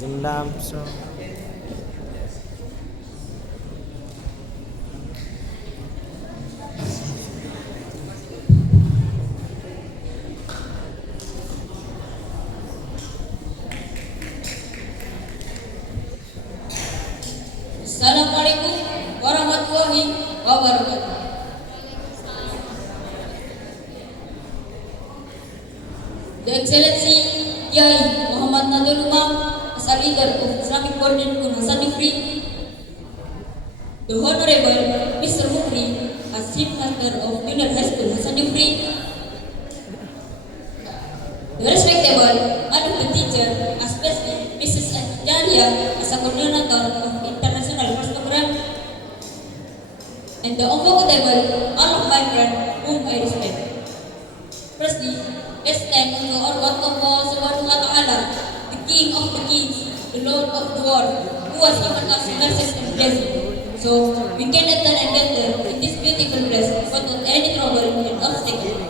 Islam. So, Assalamualaikum warahmatullahi wabarakatuh. The Excellency Yai Muhammad Nadul Umam, as a leader of Islamic Boarding Kun Hasan Nifri, the Honorable Mr. Mukri, as Chief Master of Junior High School Hasan Nifri, the respectable adult teacher, especially Mrs. Jaria, as a coordinator of International First Program, and the unforgettable all of my friends whom I respect. Firstly, let's thank to our God of all Subhanahu wa Ta'ala, the King of the Kings, the Lord of the world, who has given us mercy and blessing. So we can enter and get there in this beautiful place without any trouble and obstacle.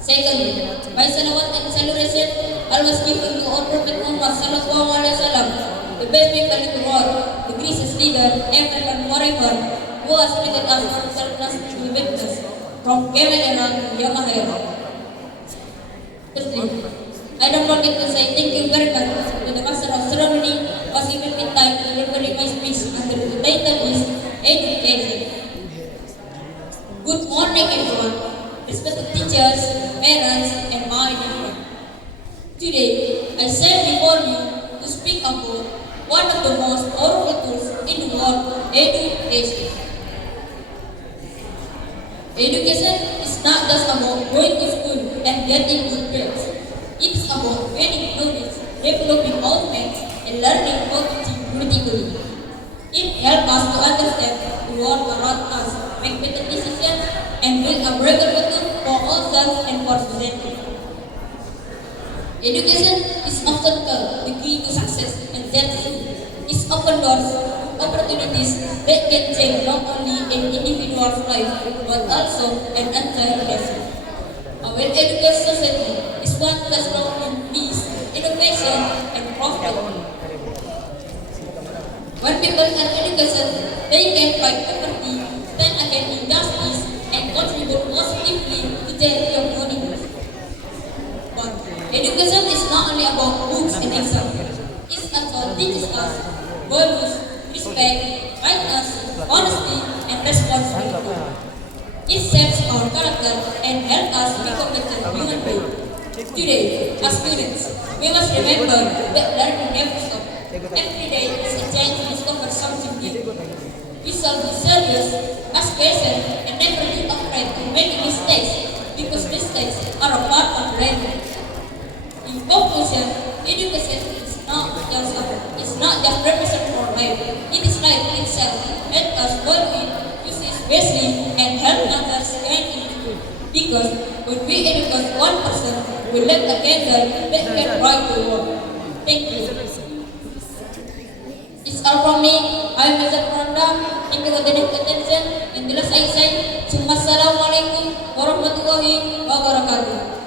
Secondly, by salawat and salutation, I was given to our Prophet Muhammad Sallallahu Alaihi Wasallam, the best people in the world, the greatest leader ever and forever, who has treated us from selfless to witness, from Camel era to Yamaha era. Thirdly, I don't forget to say thank you very much to the Master of Ceremony who has given me time to deliver my speech under the title is Education. Good morning everyone, respected teachers, parents, and my dear friends. Today, I stand before you to speak about one of the most powerful tools in the world, education. Education is not just about going to school and getting good grades. It is about gaining knowledge, developing our minds, and learning how to think critically. It helps us to understand the world around us, make better decisions, and build a brighter future for ourselves and for society. Education is often called the key to success, and that's true. It opens doors, opportunities that can change not only an individual's life, but also an entire nation. A well-educated society is one that's grounded in peace, innovation, and profit. When people are educated, they can fight poverty, stand against injustice, and contribute positively to their communities. But education is not only about books and exams. It also teaches us values, respect, kindness, honesty, and responsibility. It shapes our character and helps us become better human beings. Today, as students, we must remember that learning never stops. Every day is a chance to discover something new. We shall be serious, ask questions, and never be afraid to make mistakes, because mistakes are a part of learning. In conclusion, education is not just preparation for life. It is life itself. Let us value it, use it wisely, and help others gain it. Because when we educate one person, we let a candle that can bright the world. Thank you. It's all from me. I'm Mr. Prananda. Thank you for the next attention. And the last I say, Assalamualaikum warahmatullahi wabarakatuh.